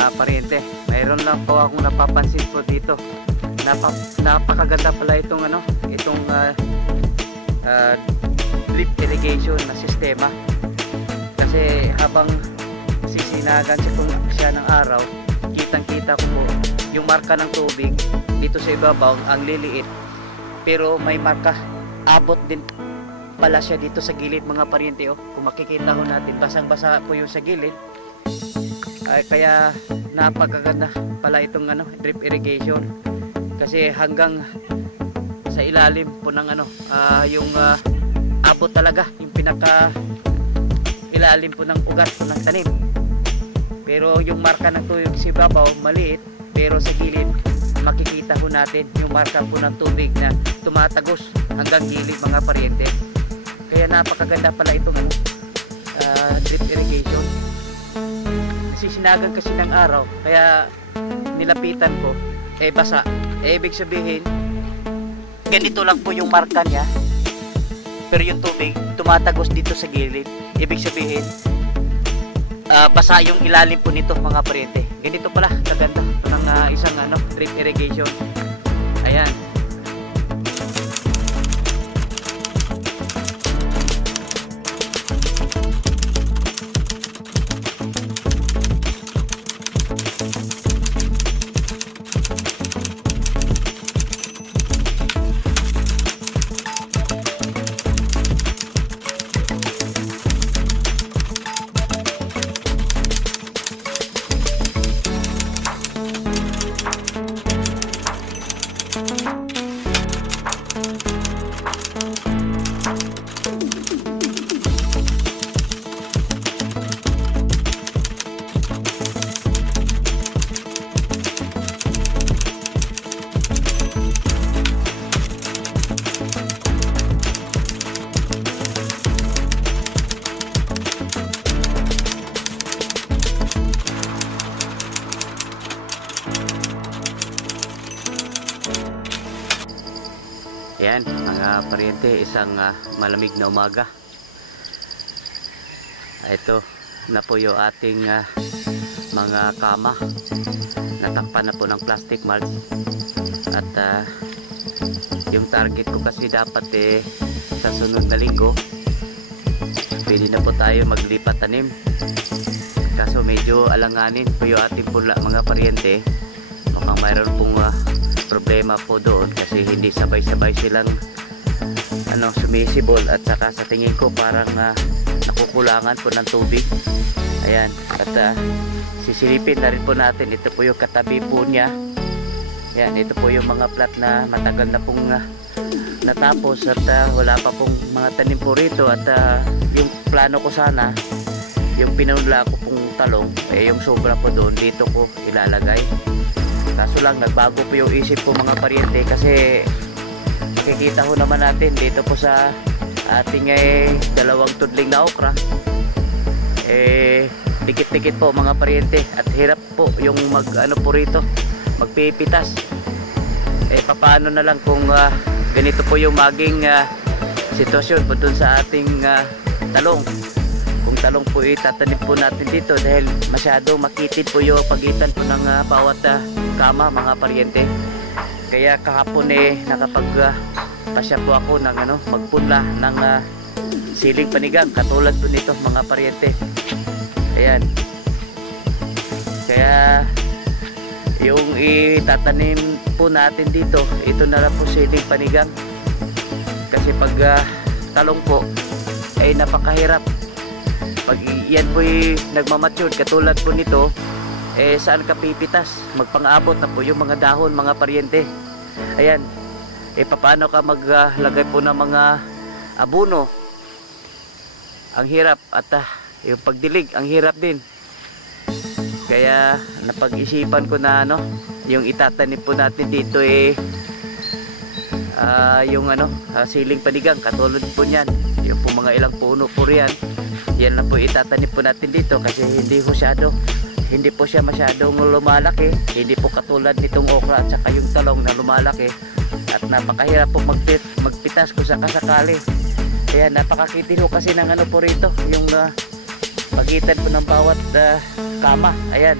mga pariente, mayroon lang po akong napapansin po dito. Napakaganda pala itong drip irrigation na sistema, kasi habang sisinagan siya ng araw, kitang kita ko po yung marka ng tubig dito sa ibabaw, ang liliit, pero may marka, abot din pala siya dito sa gilid mga pariente. Kung makikita ho natin, basang basa po yung sa gilid. Kaya napakaganda pala itong drip irrigation, kasi hanggang sa ilalim po ng yung abot talaga yung pinaka ilalim po ng ugat po ng tanim. Pero yung marka ng tubig sa ibabaw maliit, pero sa gilid makikita ho natin yung marka po ng tubig na tumatagos hanggang gilid mga pariente. Kaya napakaganda pala itong drip irrigation. Sisinagan kasi ng araw, kaya nilapitan ko, basa. Ibig sabihin, ganito lang po yung marka niya, pero yung tubig tumatagos dito sa gilid. Ibig sabihin, basa yung ilalim po nito mga pariente. Ganito pala kaganda ng isang drip irrigation. Ayan. Ayan mga pariente, isang malamig na umaga. Ito na po yung ating mga kama. Natakpan na po ng plastic mulch. At yung target ko kasi dapat sa sunod na linggo pwede na po tayo maglipat tanim. Kaso medyo alanganin po yung ating pula mga pariente. Mukhang mayroon pong problema po doon, kasi hindi sabay-sabay silang sumisibol, at saka sa tingin ko parang nakukulangan po ng tubig. Ayan, at sisilipin na rin po natin. Ito po yung katabi po niya. Ayan, ito po yung mga plat na matagal na pong natapos, at wala pa pong mga tanim po rito. At yung plano ko sana, yung pinunla ko pong talong, yung sobra po doon dito ko ilalagay. Kaso lang nagbago po yung isip ko mga pariente, kasi makikita ho naman natin dito po sa ating dalawang tudling na okra, dikit-dikit po mga pariente, at hirap po yung po rito magpipitas. Papaano na lang kung ganito po yung maging sitwasyon po dun sa ating talong. Kung talong po itatanim po natin dito, dahil masyado makitid po yung pagitan po ng bawat kama mga pariente. Kaya kahapon nakapagpasya po ako ng magpunla ng siling panigang katulad po nito mga pariente. Ayan, kaya yung itatanim po natin dito, ito na lang po siling panigang, kasi pag talong po ay napakahirap. Pag yan po nagmamature katulad po nito, saan ka pipitas? Magpang-abot na po yung mga dahon mga pariente. Ayan, paano ka maglagay po ng mga abono? Ang hirap, at yung pagdilig ang hirap din. Kaya napag-isipan ko na yung itatanim po natin dito yung siling panigang katulad po niyan. Yung po mga ilang puno po riyan, yan na po itatanim po natin dito, kasi hindi po siya masyadong lumalaki. Hindi po katulad nitong okra at saka yung talong na lumalaki, at napakahirap po magpitas kung sakasakali. Kaya napakakitino kasi ng po rito, yung pagitan po ng bawat kama. Ayan,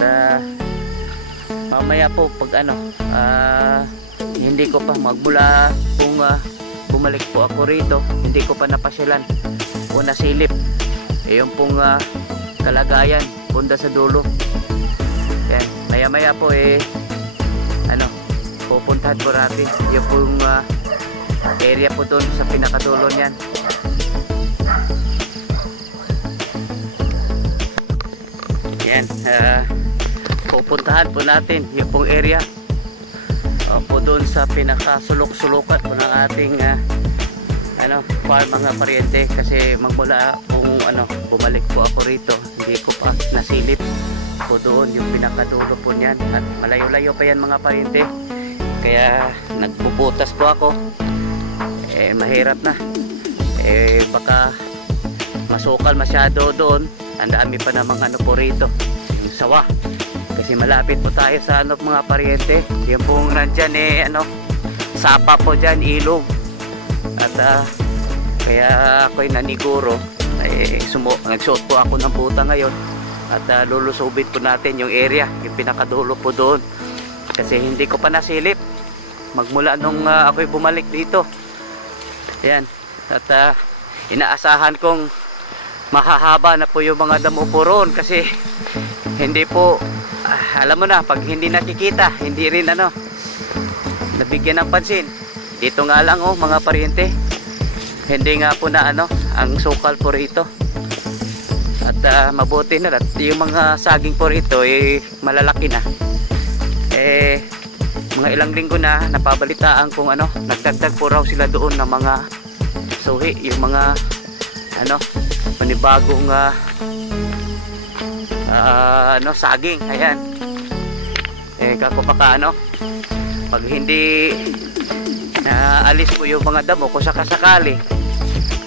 At mamaya po pag ano, hindi ko pa magmula kung bumalik po ako rito, hindi ko pa napasyalan o nasilip yung pong kalagayan bunda sa dulo. Yan, maya maya po ano, pupuntahan po natin yung pong area po doon sa pinakadulo niyan. Yan, pupuntahan po natin yung pong area po doon sa pinakasulok-sulukan po ng ating ano, farm mga paryente, kasi magmula kung ano, bumalik po ako rito, hindi ko pa nasilip po doon yung pinakadulo po niyan, at malayo-layo pa yan mga paryente, kaya nagbubutas po ako. Mahirap na, baka masukal masyado doon. Ang dami pa namang ano po rito, yung sawa, kasi malapit po tayo sa ano mga paryente, yung pong nandyan ano, sapa po dyan, ilog. At kaya ako'y naniguro, nagsuot po ako ng buta ngayon, at lulusubit po natin yung area, yung pinakadulo po doon, kasi hindi ko pa nasilip magmula nung ako'y bumalik dito. Yan, at inaasahan kong mahahaba na po yung mga damo po roon, kasi hindi po alam mo na, pag hindi nakikita, hindi rin ano, nabigyan ng pansin. Dito nga lang mga paryente, hindi nga po na ano, ang sukal po rito. At mabuti na, at yung mga saging po rito malalaki na. Mga ilang linggo na napabalitaan kung ano, nagdagdag po raw sila doon ng mga suhi, yung mga ano, panibagong ano, saging. Ayan, kako baka ano, pag hindi naalis po yung mga damo, kung sakasakali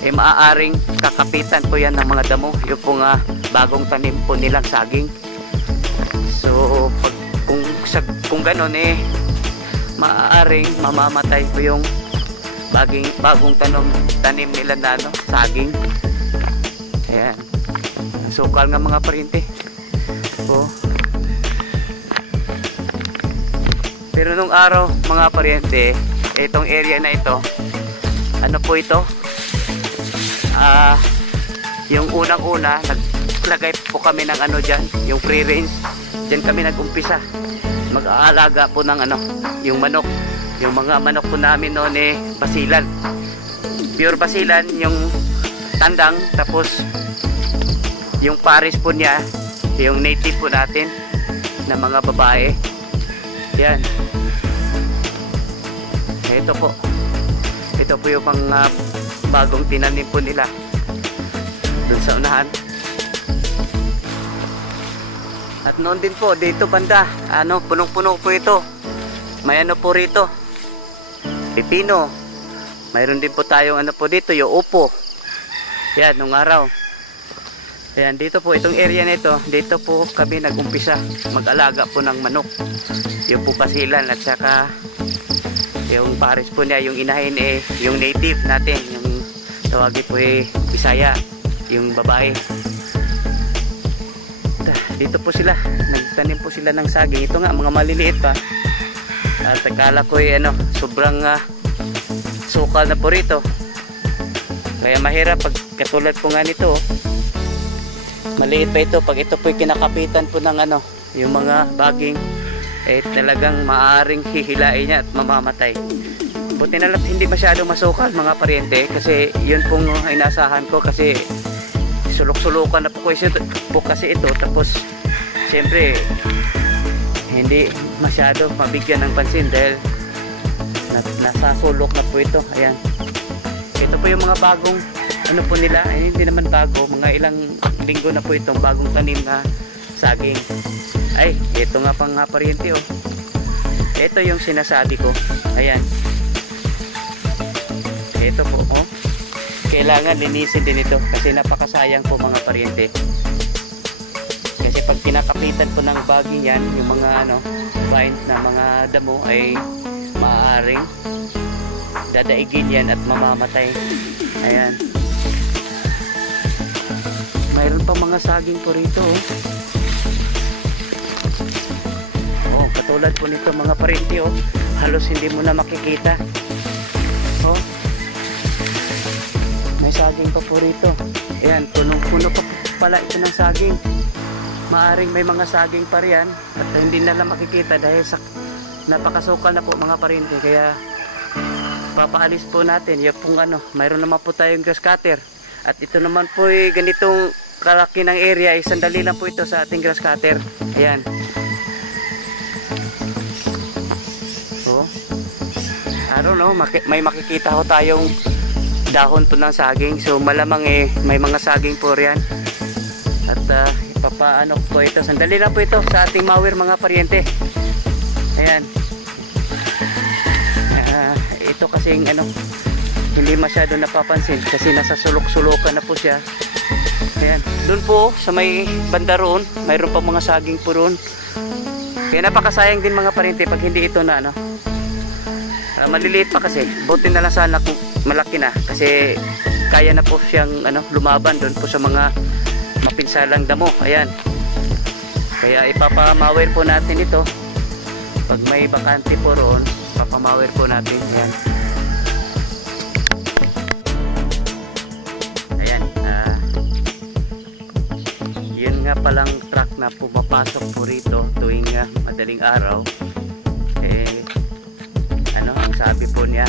maaaring kakapitan po yan ng mga damo, yung pong bagong tanim po nilang saging. So pag, kung ganon maaaring mamamatay po yung bagong tanim nila na ano, saging. Ayan, sukal nga mga paryente. Pero nung araw mga paryente, itong area na ito, ano po ito, yung unang-una naglagay po kami ng ano dyan, yung free range. Dyan kami nag-umpisa mag-aalaga po ng ano, yung manok. Yung mga manok po namin noon basilan, pure basilan, yung tandang, tapos yung pares po niya, yung native po natin na mga babae. Yan, ito po yung mga bagong tinanim po nila dun sa unahan. At noon din po dito banda, ano, punong-puno po ito. May ano po rito, pipino. Mayroon din po tayong ano po dito, yung upo. Yan, nung araw. Ayan, dito po, itong area na ito, dito po kami nag-umpisa mag-alaga po ng manok. Yung po basilan, at saka yung pares po niya, yung inahin yung native natin, yung tawagin po Bisaya, yung babae. Dito po sila, nagtanim po sila ng saging. Ito nga, mga maliliit pa. At akala ko ano, sobrang sukal na po rito. Kaya mahirap pag katulad po nga nito. Maliit pa ito, pag ito po kinakapitan po ng ano, yung mga baging, talagang maaaring hihilain niya at mamamatay. Buti na lang hindi masyado masukal mga paryente, kasi yun pong inasahan ko, kasi sulok-sulukan na po kasi ito. Tapos siyempre hindi masyado mabigyan ng pansin dahil nasasulok na po ito. Ayan, ito po yung mga bagong ano po nila, hindi naman bago, mga ilang linggo na po itong bagong tanim na saging. Ay, ito nga pang paryente ito yung sinasabi ko. Ayan, ito po kailangan linisin din ito, kasi napakasayang po mga paryente. Kasi pag kinakapitan po ng baging yan, yung mga ano, vines na mga damo, ay maaaring dadaigin yan at mamamatay. Ayan, mayroon pa mga saging po rito katulad po nito mga parente, oh, halos hindi mo na makikita. Oh, may saging pa po rito. Ayan, punong-puno pa pala ito ng saging. Maaring may mga saging pa riyan at hindi na lang makikita dahil sa napakasukal na po mga parente. Kaya papaalis po natin yung pong ano, mayroon naman po tayong grass cutter. At ito naman po ay ganitong kalaki ng area, sandali lang po ito sa ating grass cutter. Ayan. So, I don't know, may makikita ho tayong dahon po ng saging. So malamang may mga saging po riyan. At ipapaano po ito, sandali lang po ito sa ating mower mga parente. Ayan. Ito kasing ano, hindi masyado napapansin kasi nasa sulok-sulukan na po siya. Ayan, doon po sa may banda roon, mayroon pa mga saging po roon. Kaya napakasayang din mga parente pag hindi ito na ano, maliliit pa kasi. Buti na lang sana kung malaki na kasi kaya na po siyang ano, lumaban doon po sa mga mapinsalang damo. Ayan, kaya ipapamawer po natin ito pag may bakante po roon. Papamawer po natin. Ayan. Ayan. Yun nga palang truck na pumapasok po rito tuwing madaling araw. Ano, ang sabi po niya,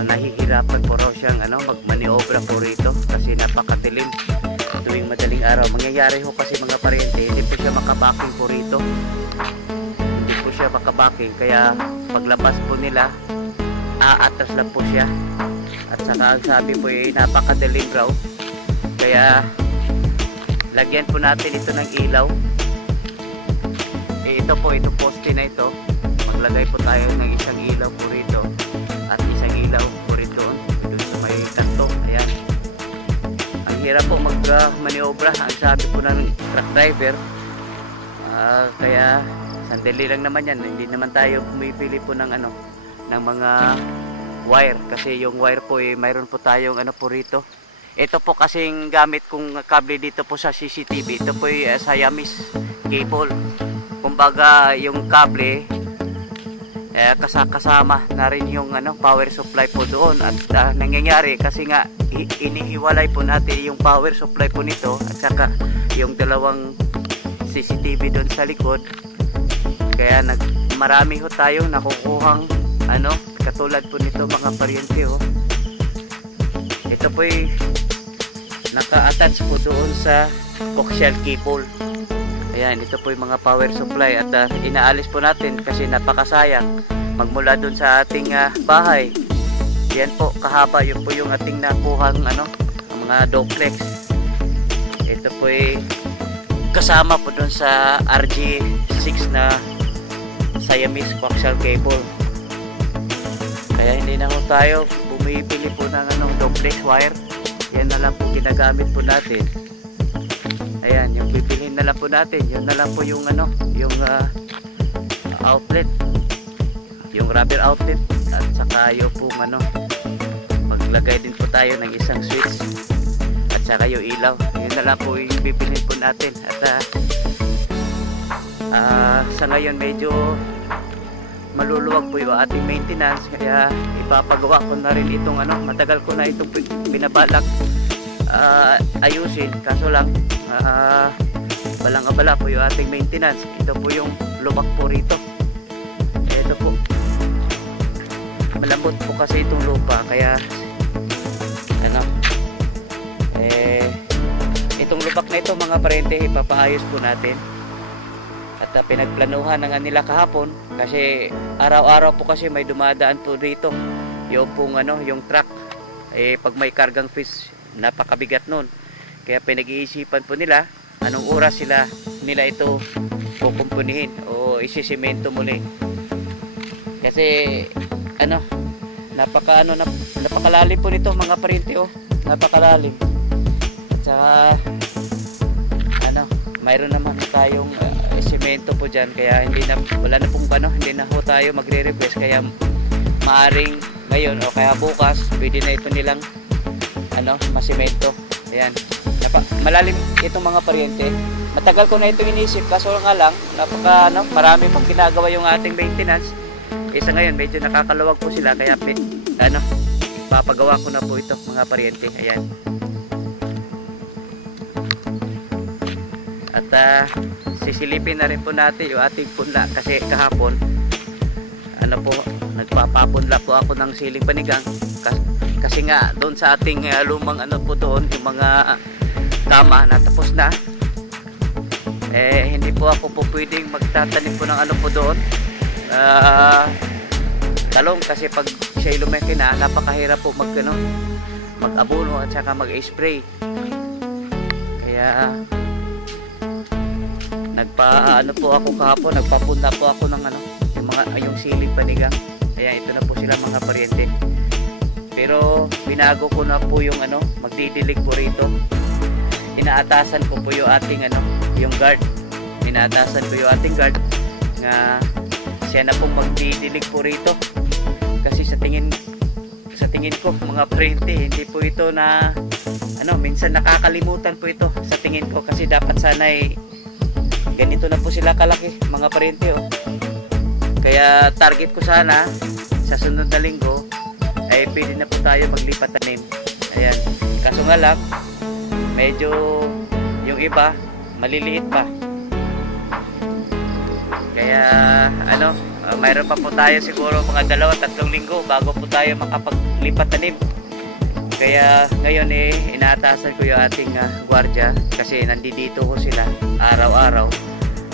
nahihirapan po raw siyang ano, magmaniobra po rito kasi napakadilim tuwing madaling araw. Mangyayari ho kasi mga parente, hindi po siya makabaking po rito. Hindi po siya makabaking, kaya paglabas po nila, aatras lang po siya. At saka ang sabi po ay napakadilim raw. Kaya lagyan po natin ito ng ilaw. Ito po, itong poste na ito, maglagay po tayo ng isang ilaw po rito at isang ilaw po rito doon sa may kanto. Ayan, ang hirap po magmaniobra ang sabi po ng truck driver. Kaya sandali lang naman yan, hindi naman tayo pumipili po ng ano, ng mga wire kasi yung wire po mayroon po tayong ano po rito. Ito po kasing gamit kong kable dito po sa CCTV, ito po ay Siamese cable. Kumbaga yung kable kasama na rin yung ano, power supply po doon. At nangyayari kasi nga inihiwalay po natin yung power supply po nito at saka yung dalawang CCTV doon sa likod. Kaya marami ho tayong nakukuhang ano, katulad po nito mga paryente ho. Ito po ay naka-attach po doon sa coaxial cable. Ayan, ito po yung mga power supply at inaalis po natin kasi napakasayang magmula doon sa ating bahay. Yan po kahaba, yun po yung ating nakuhang ano, mga duplex. Ito po ay kasama po doon sa RG6 na Siamese coaxial cable. Kaya hindi na po tayo bumibili po ng anong duplex wire. Yan na lang po ginagamit po natin. Ayan, yung bibilhin na lang po natin, yun na lang po yung ano, yung outlet, yung rubber outlet, at saka yung po ano, maglagay din po tayo ng isang switch at saka yung ilaw. Yun na lang po yung bibilhin po natin. At sa ngayon medyo maluluwag po yung ating maintenance, kaya ipapagawa ko na rin itong ano, matagal ko na itong binabalak ayusin, kaso lang walang abala po yung ating maintenance. Ito po yung lubak po rito. Ito po, malambot po kasi itong lupa, kaya ano, itong lubak na ito mga parente ipapaayos po natin. At pinagplanuhan na nga nila kahapon kasi araw-araw po kasi may dumadaan po dito yung pong ano, yung truck. Pag may kargang fish, napakabigat nun. Kaya pinag-iisipan po nila anong oras nila ito kukumpunihin o isisemento muli. Kasi ano, napakalalim po nito mga parente oh. Napakalalim. At saka ano, mayroon naman tayong semento po dyan, kaya wala na pong ano, hindi na ho tayo magre-request. Kaya maaring ngayon o kaya bukas pwede na ito nilang ano, masemento. Ayan, malalim itong mga paryente. Matagal ko na itong inisip, kaso nga lang marami pang ginagawa yung ating maintenance. Isa ngayon medyo nakakaluwag po sila, kaya papagawa ko na po ito mga paryente. Ayan. At sisilipin na rin po natin yung ating punla, kasi kahapon nagpapapunla po ako ng siling panigang, kasi nga doon sa ating lumang po doon, yung mga kama na tapos na, hindi po ako po pwedeng magtatanim po ng po doon, talong, kasi pag siya lumaki na, napakahirap po mag-abono at saka mag-spray. Kaya po ako kahapon, nagpapunta po ako ng yung siling panigang. Kaya ito na po sila mga paryente. Pero binago ko na po yung magdidilig po rito. Inaatasan ko po yung ating yung guard. Inaatasan ko yung ating guard nga siya na pong magdidilig po rito. Kasi sa tingin ko mga paryente, hindi po ito na minsan nakakalimutan po ito sa tingin ko, kasi dapat sana ganito na po sila kalaki mga paryente. Kaya target ko sana sa sunod na linggo ay pwede na po tayo maglipat tanim. Ayan. Kaso nga lang, medyo yung iba maliliit pa. Kaya mayroon pa po tayo siguro mga 2-3 linggo bago po tayo makapaglipat tanim. Kaya ngayon inaatasan ko yung ating gwardiya, kasi nandito ko sila araw-araw.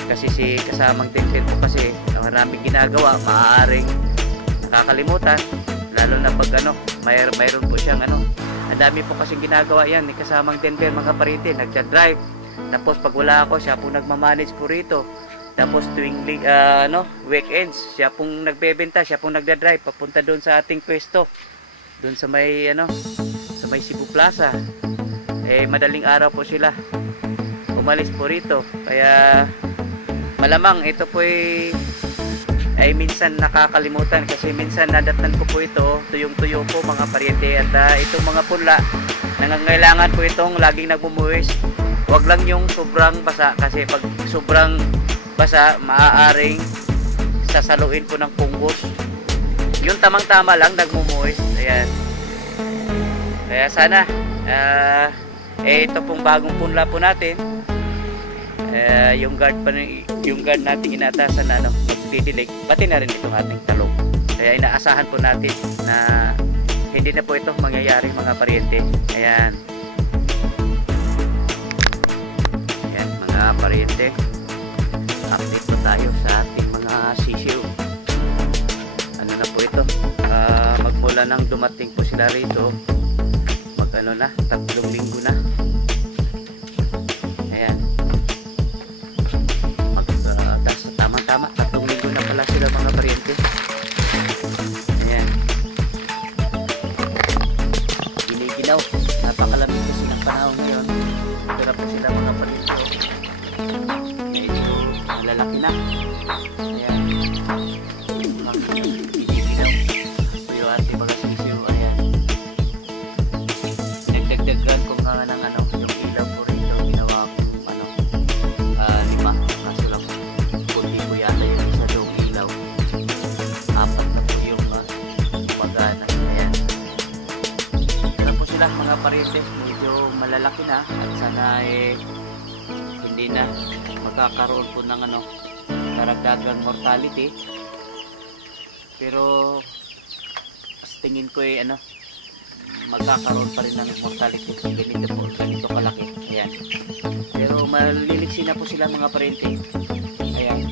Kasi si kasamang tintin po kasi maraming ginagawa, maaaring nakakalimutan, lalo na pag mayroon po siyang ang dami po kasi ginagawa yan ni kasamang tintin mga paryente. Nagja-drive, tapos pag wala ako, siya po nagmamanage po rito. Tapos tuwing weekends, siya pong nagbebenta, siya pong nagda-drive papunta doon sa ating pwesto, doon sa may sa may Cebu Plaza. Madaling araw po sila umalis po rito. Kaya malamang ito po ay minsan nakakalimutan, kasi minsan nadatnan ko po ito tuyong-tuyo po mga paryente. At itong mga punla, nangangailangan po itong laging nagmumuwis. Huwag lang yung sobrang basa, kasi pag sobrang basa, maaaring sasaluin po ng punggos. Yung tamang-tama lang nagmumuwis. Ayan. Kaya sana ito pong bagong punla po natin, yung guard natin inaatasan na magdidilig, pati na rin itong ating talong. Kaya inaasahan po natin na hindi na po ito mangyayari mga paryente. Ayan. Ayan mga paryente, update po tayo sa ating mga sisiw. Na po ito, magmula nang dumating po sila rito, na 3 linggo na. Ayan. Tama-tama 3 linggo na pala sila mga paryente. Ayan. Giniginaw, napakalamig kasi ng panahon ngayon. Ito na po sila mga paryente. Medyo malalaki na. Ayan. Giniginaw po yung ating mga sisiw. Ayan. Nagdagdagan ko nga ng yung ilaw po rito. Ginawa ko 5. Kaso lang kunti po yata yung isa doong ilaw. 4 na po yung gumagana. Ayan. Pero po sila mga paryente, medyo malalaki na, at sana hindi na magkakaroon po ng karagdagang mortality. Pero tingin ko magkakaroon pa rin ng mortality. Ganito kalaki. Ayan. Pero maliliksi na po sila mga paryente. Ayan.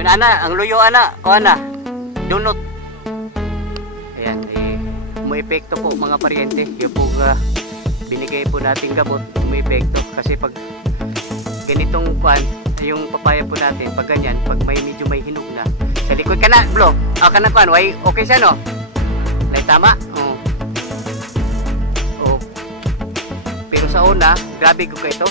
Yun ang luyo o dunot. Ayan, umu-epekto po mga paryente. Yung po binigay po nating gamot, umu-epekto. Kasi pag ganitong yung papaya po natin, pag ganyan, pag medyo may hinog na, Sa likod ka na, bro. Ka na kuan, way okay siya no. Lay tama. Oh. Oh. Pero sa una, grabe ko kay ito.